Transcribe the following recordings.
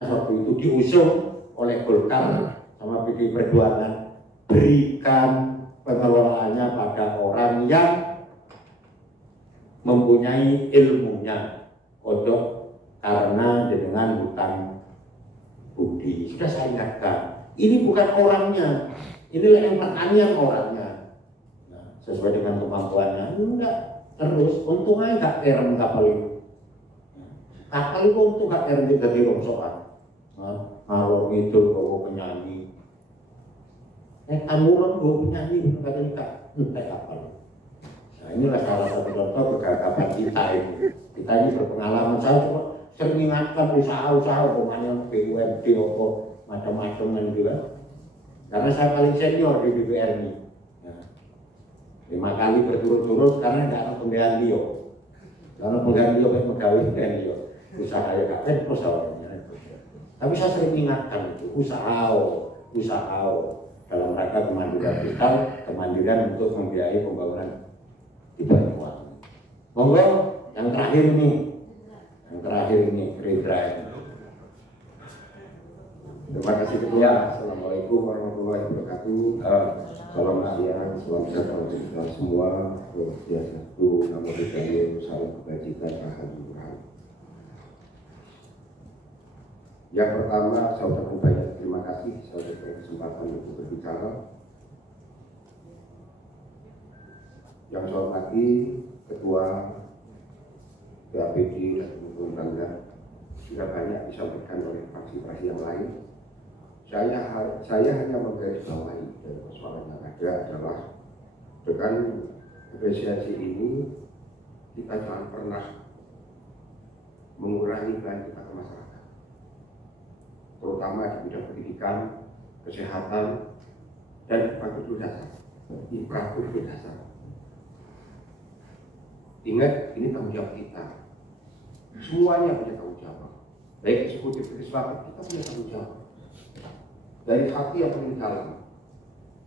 waktu itu diusung oleh Golkar sama PDI Perjuangan, berikan pengelolaannya pada orang yang mempunyai ilmunya, kodok karena dengan hutang budi. Sudah saya ingatkan, ini bukan orangnya, inilah yang pertanian orangnya. Nah, sesuai dengan kemampuannya, enggak terus untung aja gak kerem kapal itu. Kapal itu untung gak kerem itu dari rongsokan. Ngalor ngidul bawa penyanyi. Tamuran bawa penyanyi katanya kak entek kapal. Nah inilah salah satu contoh kegagapan kita ini. Kita ini berpengalaman, saya cuma sering ingatkan usaha-usaha pemain BUMD apa macam-macam juga. Karena saya paling senior di DPR ini. Nah, 5 kali berturut-turut karena tidak ada pengganti yo. Karena pengganti yo pegawai pengganti yo. Usaha ya gak terus awalnya. Tapi saya sering ingatkan itu usaha dalam rangka kemandirian kita, kemandirian untuk membiayai pembangunan di Banyuwangi. Monggo yang terakhir ini Gerindra. Terima kasih Ketua. Assalamualaikum warahmatullahi wabarakatuh. Salam siang, salam sejahtera untuk kita semua. Satu nama kita salam kebajikan alhamdulillah. Yang pertama, saya ucapkan banyak terima kasih saya diberi kesempatan untuk berbicara. Yang saya hormati Ketua PAPD dan Bangga, sudah banyak disampaikan oleh fraksi-fraksi yang lain. Saya hanya menggarisbawahi dari persoalan yang ada adalah dengan apresiasi ini kita jangan pernah mengurangi beban kita ke masyarakat, terutama di bidang pendidikan, kesehatan, dan infrastruktur dasar. Ingat, ini tanggung jawab kita. Semuanya punya tanggung jawab. Baik eksekutif, legislatif, kita punya tanggung jawab. Dari hati yang paling dalam,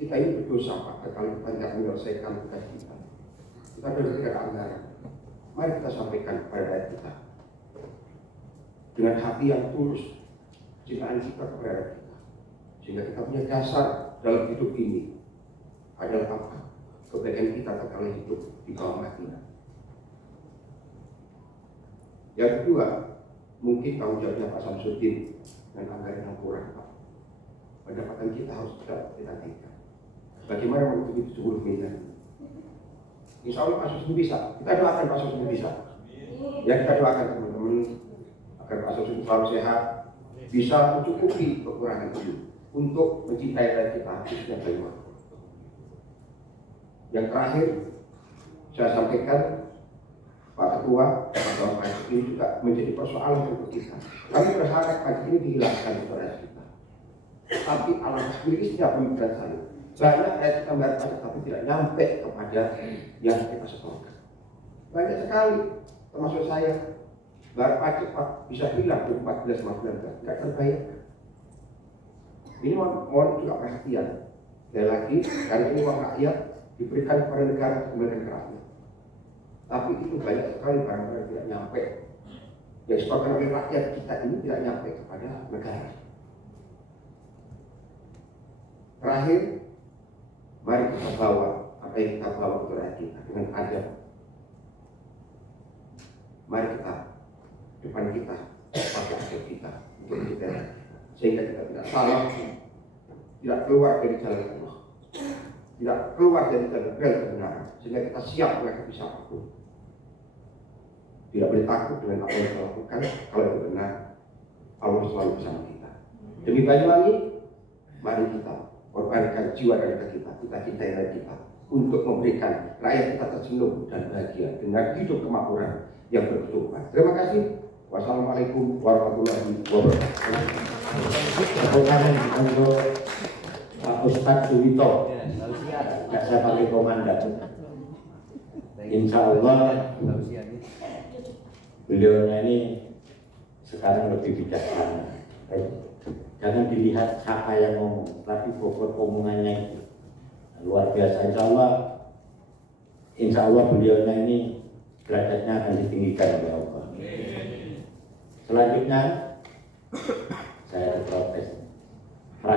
kita ini berdosa pada kali kita tidak menyelesaikan tugas kita. Kita tidak anggaran. Mari kita sampaikan kepada rakyat kita dengan hati yang tulus, cintaan kita kepada rakyat kita, sehingga kita punya dasar dalam hidup ini adalah apa? Kebaikan kita tatkala hidup di bawah mati. Yang kedua, mungkin tanggung jawabnya Pak Samsudin dan anggaran yang kurang, Pak. Pendapatan kita harus kita tingkatkan. Bagaimana menutupi 10 miliar? Insya Allah Pak Samsudin bisa. Kita doakan Pak Samsudin bisa. Ya, kita doakan teman-teman agar Pak Samsudin selalu sehat, bisa mencukupi kekurangan itu untuk mencintai rakyat kita khususnya Banyuwangi. Yang terakhir, saya sampaikan Pak Ketua, bahwa pajak ini juga menjadi persoalan untuk kita. Kami berharap pajak ini dihilangkan kepada kita. Tapi alangkah mirisnya pemikiran saya. Banyak rakyat kita bayar pajak tapi tidak nyampe kepada yang kita setorkan. Banyak sekali, termasuk saya, bayar pajak Pak bisa hilang 14-15 tidak terbayar. Ini mohon juga perhatian. Sekali lagi, karena ini uang rakyat diberikan kepada negara kembali ke rakyat. Tapi itu banyak sekali barang-barang tidak nyampe. Yang setorkan oleh rakyat kita ini tidak nyampe kepada negara. Terakhir, mari kita bawa apa yang kita bawa ke rakyat kita dengan adab. Mari kita depan kita pakai adab kita untuk kita, sehingga kita tidak salah, tidak keluar dari jalan Allah, tidak keluar dari jalan kebenaran, sehingga kita siap menghadapi siapapun. Tidak boleh takut dengan apa yang kita lakukan. Kalau itu benar, Allah selalu bersama kita. Demi Banyuwangi, mari kita korbankan jiwa dan raga kita cintai rakyat kita untuk memberikan rakyat kita tersenyum dan bahagia dengan hidup kemakmuran yang berkecukupan. Terima kasih. Wassalamualaikum warahmatullahi wabarakatuh. Untuk Pak Ustadz Suwito, tidak saya pakai komandan. Insya Allah beliaunya ini sekarang lebih bijaksana. Jangan dilihat siapa yang ngomong, tapi bobot omongannya itu luar biasa. Insya Allah beliaunya ini derajatnya akan ditinggikan oleh Allah. Selanjutnya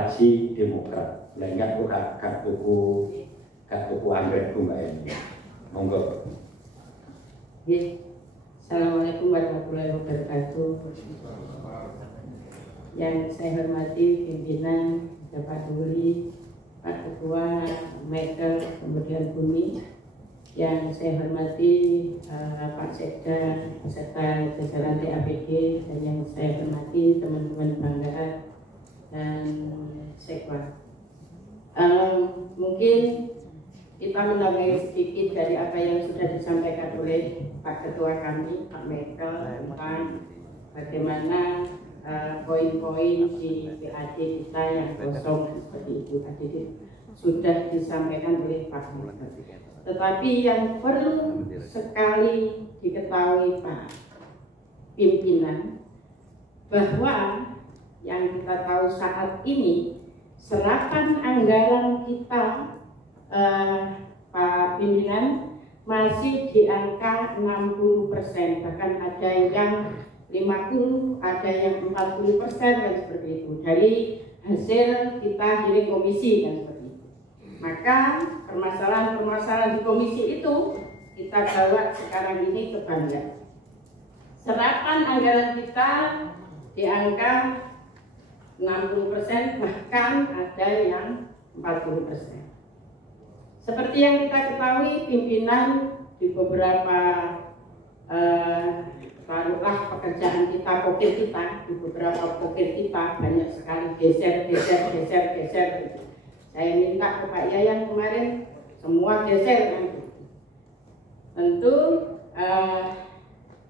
fraksi Demokrat. Lengkap kok kak tuku anggrek ku Mbak Eni. Monggo. Assalamualaikum warahmatullahi wabarakatuh. Yang saya hormati pimpinan Pak Duri, Pak Ketua Michael, kemudian Bumi. Yang saya hormati Pak Sekda beserta jajaran TAPG, dan yang saya hormati teman-teman Bangga dan Sekwa. Mungkin kita menambahi sedikit dari apa yang sudah disampaikan oleh Pak Ketua kami, Pak Michael, tentang bagaimana poin-poin di PAD kita yang kosong seperti itu tadi sudah disampaikan oleh Pak Michael. Tetapi yang perlu sekali diketahui Pak pimpinan, bahwa yang kita tahu saat ini serapan anggaran kita Pak pimpinan masih di angka 60%, bahkan ada yang 50, ada yang 40% dan seperti itu dari hasil kita giring komisi dan seperti itu. Maka permasalahan-permasalahan di komisi itu kita bawa sekarang ini ke Bangga. Serapan anggaran kita di angka 60%, bahkan ada yang 40%. Seperti yang kita ketahui, pimpinan di beberapa taruhlah pekerjaan kita, pokir kita, di beberapa pokir kita banyak sekali geser. Saya minta ke Pak Yayan kemarin semua geser kan. Tentu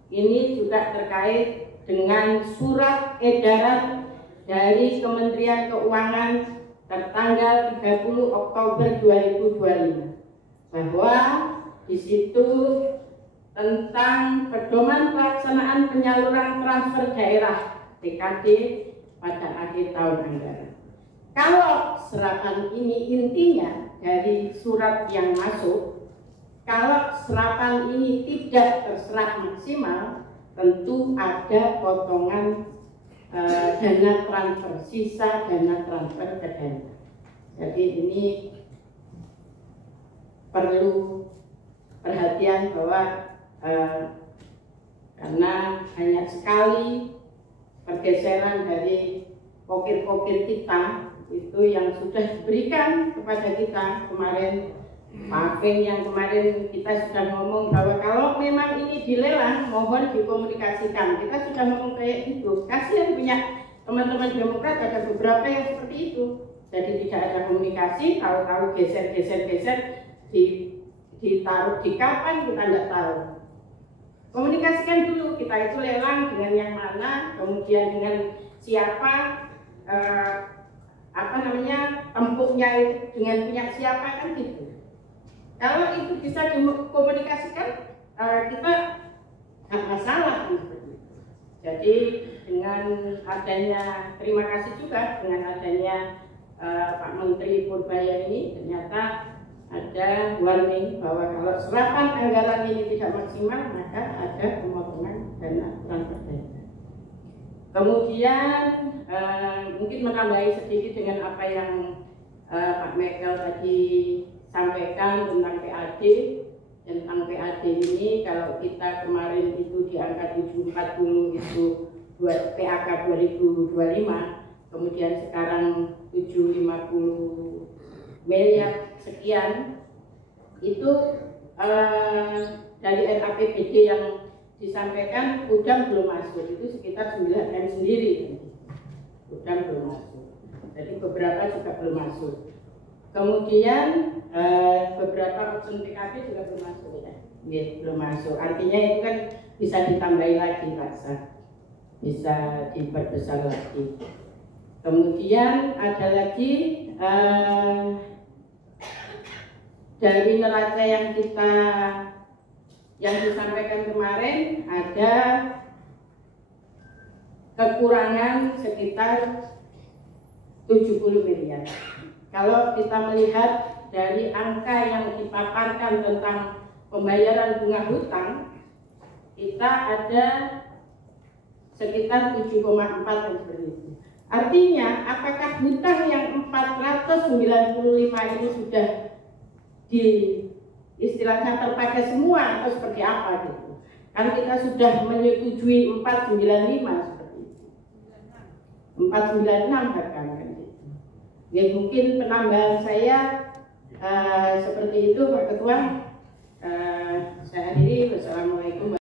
ini juga terkait dengan surat edaran dari Kementerian Keuangan tertanggal 30 Oktober 2025 bahwa di situ tentang pedoman pelaksanaan penyaluran transfer daerah TKD pada akhir tahun anggaran. Kalau serapan ini intinya dari surat yang masuk, kalau serapan ini tidak terserap maksimal, tentu ada potongan dana transfer, sisa dana transfer ke daerah. Jadi ini perlu perhatian bahwa karena banyak sekali pergeseran dari pokir-pokir kita itu yang sudah diberikan kepada kita kemarin. Pak Feng yang kemarin kita sudah ngomong bahwa kalau memang ini dilelang, mohon dikomunikasikan. Kita sudah ngomong kayak gitu. Kasihan punya teman-teman Demokrat, ada beberapa yang seperti itu. Jadi tidak ada komunikasi, tahu-tahu geser, ditaruh di kapan kita tidak tahu. Komunikasikan dulu, kita itu lelang dengan yang mana, kemudian dengan siapa, tempuknya dengan punya siapa, kan gitu. Kalau itu bisa dikomunikasikan, kita nggak masalah. Jadi dengan adanya, terima kasih juga dengan adanya Pak Menteri Purbaya ini, ternyata ada warning bahwa kalau serapan anggaran ini tidak maksimal, maka ada pemotongan dana transfer daerah. Kemudian mungkin menambahi sedikit dengan apa yang Pak Michael tadi sampaikan tentang PAD. Tentang PAD ini, kalau kita kemarin itu di angka 740 itu PAK 2025, kemudian sekarang 750 miliar sekian, itu dari RAPBD yang disampaikan Udang belum masuk, itu sekitar 9M sendiri. Udang belum masuk, jadi beberapa juga belum masuk. Kemudian beberapa option PKB juga belum masuk ya, belum masuk. Artinya itu kan bisa ditambahi lagi rasa, bisa diperbesar lagi. Kemudian ada lagi dari neraca yang disampaikan kemarin, ada kekurangan sekitar 70 miliar. Kalau kita melihat dari angka yang dipaparkan tentang pembayaran bunga hutang, kita ada sekitar 7,4 dan seperti itu. Artinya, apakah hutang yang 495 ini sudah di istilahnya terpakai semua atau seperti apa gitu? Kan kita sudah menyetujui 495 seperti itu. 496 bahkan kan gitu. Ya mungkin penambahan saya seperti itu Pak Ketua. Saya akhiri. Wassalamualaikum.